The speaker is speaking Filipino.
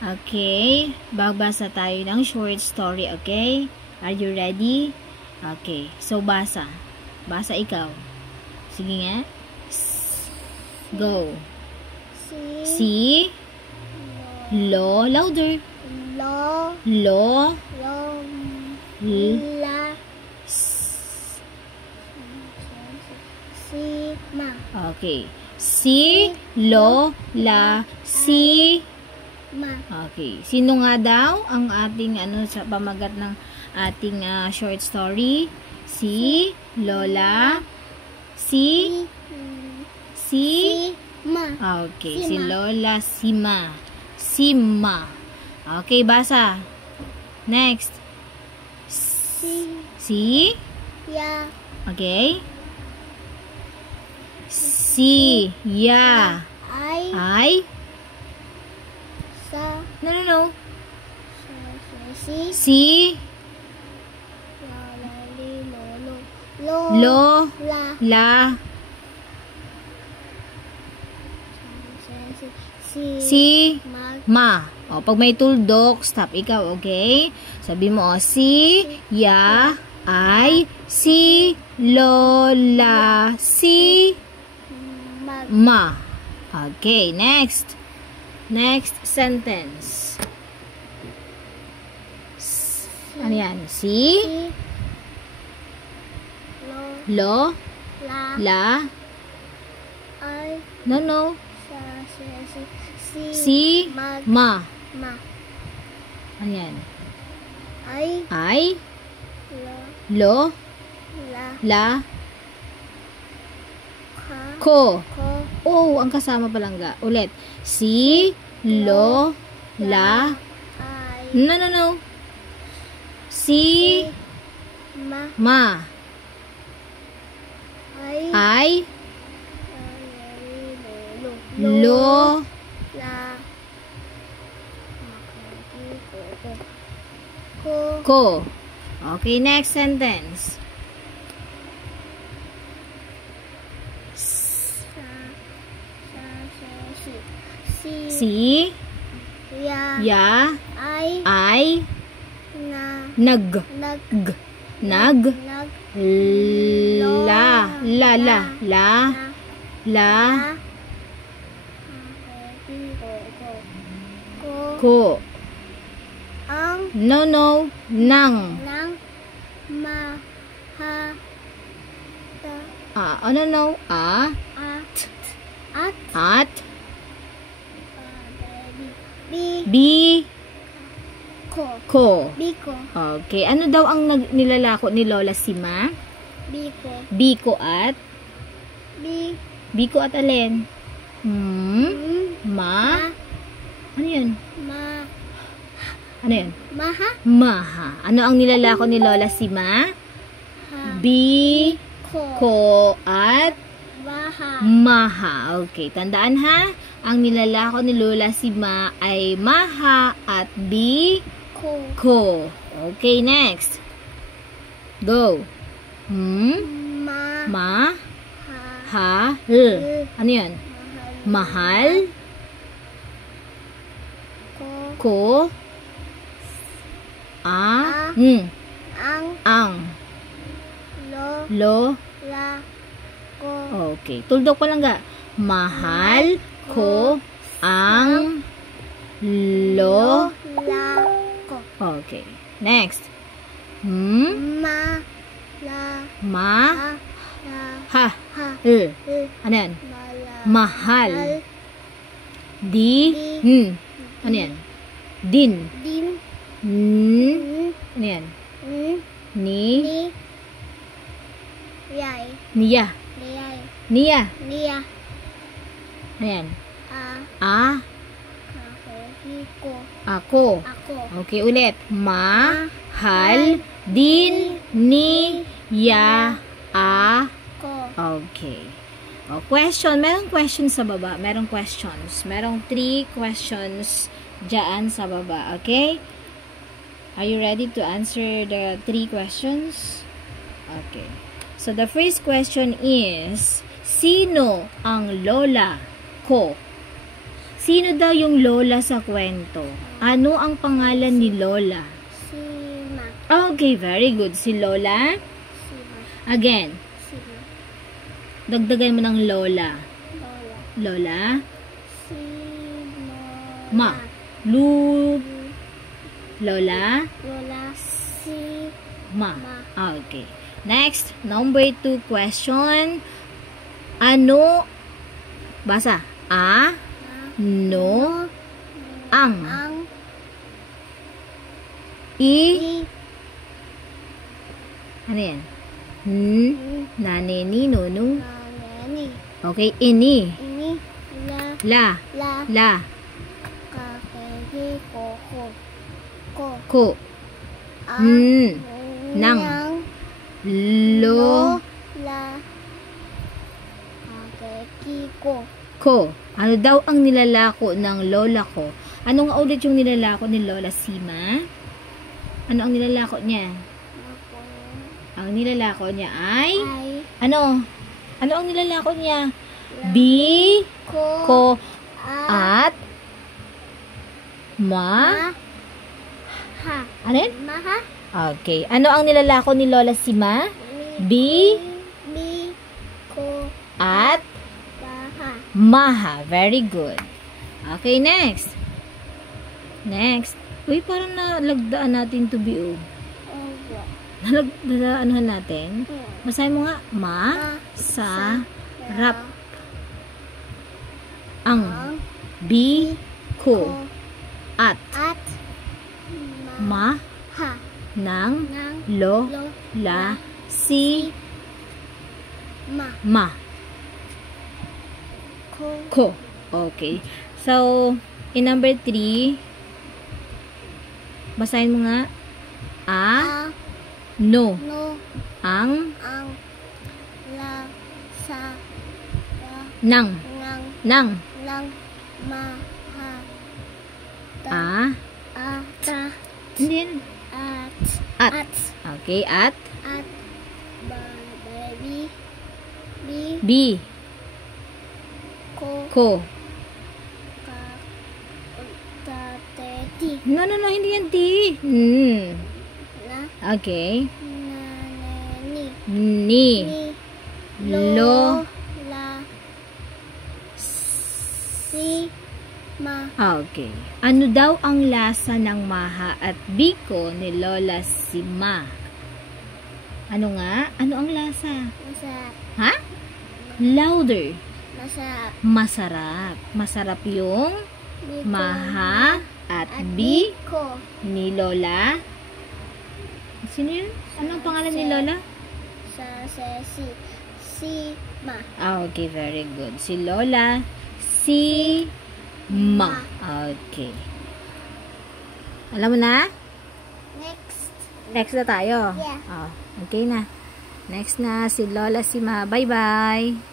Okay, babasa tayo ng short story, okay? Are you ready? Okay, so basa. Basa ikaw. Sige nga. Go. Si. Lo. Louder. Lo. La. Si. Ma. Okay. Si. Lo. La. Si. Ma. Okay. Sino nga daw ang ating sa pamagat ng ating short story? Si Lola. Si Ma. Okay. Si Lola Sima. Sima. Okay, basa. Next. Si Ya. Okay. Si Ya. Ay. No. Si. Lo. La. Si. Ma. O, pag may tuldok, stop ikaw, okay? Sabi mo, si. Ya. Ay. Si. Lola. Si. Ma. Okay, next. Next sentence. Ano yan? Si. Lo. La. No. Si. Ma. Ano yan? Ay. Lo. La. Ko. Oh, ang kasama palangga. Ulit. Si. Lo. La. No. Si. Ma. Ay. Lo. Ko. Okay, next sentence. Si. Ya. Ay. Nag. La. Ko. No. Nang. No. At. Bi. Ko. Okay. Ano daw ang nilalako ni Lola Sima? Biko at? Biko at alin? Ma? Ano yun? Ano yun? Maha. Ano ang nilalako ni Lola Sima? Biko at? Maha. Okay. Tandaan ha? Ang nilalako ni Lola Sima ay Maha at Biko. Okay, next. Go. Ma. Ha. Ano yun? Mahal. Ko. Ang. Lo. Okay. Tuldok pa lang ga. Mahal ko ang lo. Okay. Next. Ha. Ano yan? Mahal. Ano yan? Din. Ano yan? Niya. Ano yan? Ako. Okay, ulit. Mahal. Din. Niya. Okay. Question. Merong questions sa baba. Merong questions. Merong 3 questions dyan sa baba. Okay? Are you ready to answer the 3 questions? Okay. So, the first question is, sino ang lola ko? Sino daw yung lola sa kwento? Ano ang pangalan ni lola? Si Ma. Okay, very good. Si lola? Si Ma. Again. Si Ma. Dagdagan mo ng lola. Lola. Lola? Si Ma. Lu. Lola? Lola. Si Ma. Ma. Okay. Next, number 2 question. Ano? Basa. A. No. Ang. Ang. I. I. Ano yan? Nane, ni, no, no. Nani. Okay, ini. Ini. La. La. La. La. Kakegi. Koko. Ko. Ko. Ang. Nang. Nang. Lo. La. Kakegi. Ko. Ko. Ano daw ang nilalako ng lola ko? Ano nga ulit yung nilalako ni Lola Sima? Ano ang nilalako niya? Ako. Ang nilalako niya ay... Ay. Ano? Ano ang nilalako niya? Bi, ko, at, ma. Ha. Ano yun? Maha. Okay. Ano ang nilalako ni Lola Sima? Bi, Bi. Ko. at, Baha. maha. Very good. Okay, next. Next. Uy, parang nalagdaan natin to be o. Owa. Nalagdaanuhan natin. Basahin mo nga. Ma, sa, rap, ang, bi, ko, at, ma, Ha. nang, Nang. lo, Lo. la, si, Ma. ma, Ko. ko. Okay. So, in number 3, basahin mo nga. A, A. no, No. ang, Ang. La. Sa. La. nang, Nang. nang, Lang. Ma. Ha. Ta. a, A. Ta. hindi yan. At. At. At. Okay, at, At. Baby. Bi. bi, Ko. ko. Ka. Tateti. No, hindi yan ti. Na. Okay. Naneni. Ni, Ni. lo, La. Si. Ma. okay. Ano daw ang lasa ng maha at biko ni Lola Sima? Ano nga? Ano ang lasa? Masarap. Ha? Louder. Masarap. Masarap. Masarap yung Biko. maha at At biko biko. ni Lola. Sino yun? Anong pangalan ni Lola? Sa si. Si. Ma. Okay, very good. Si Lola, si Ma. Okay. Alam mo na? Next. Next na tayo. Yeah. Oh, okay na. Next na si Lola, si Ma. Bye-bye.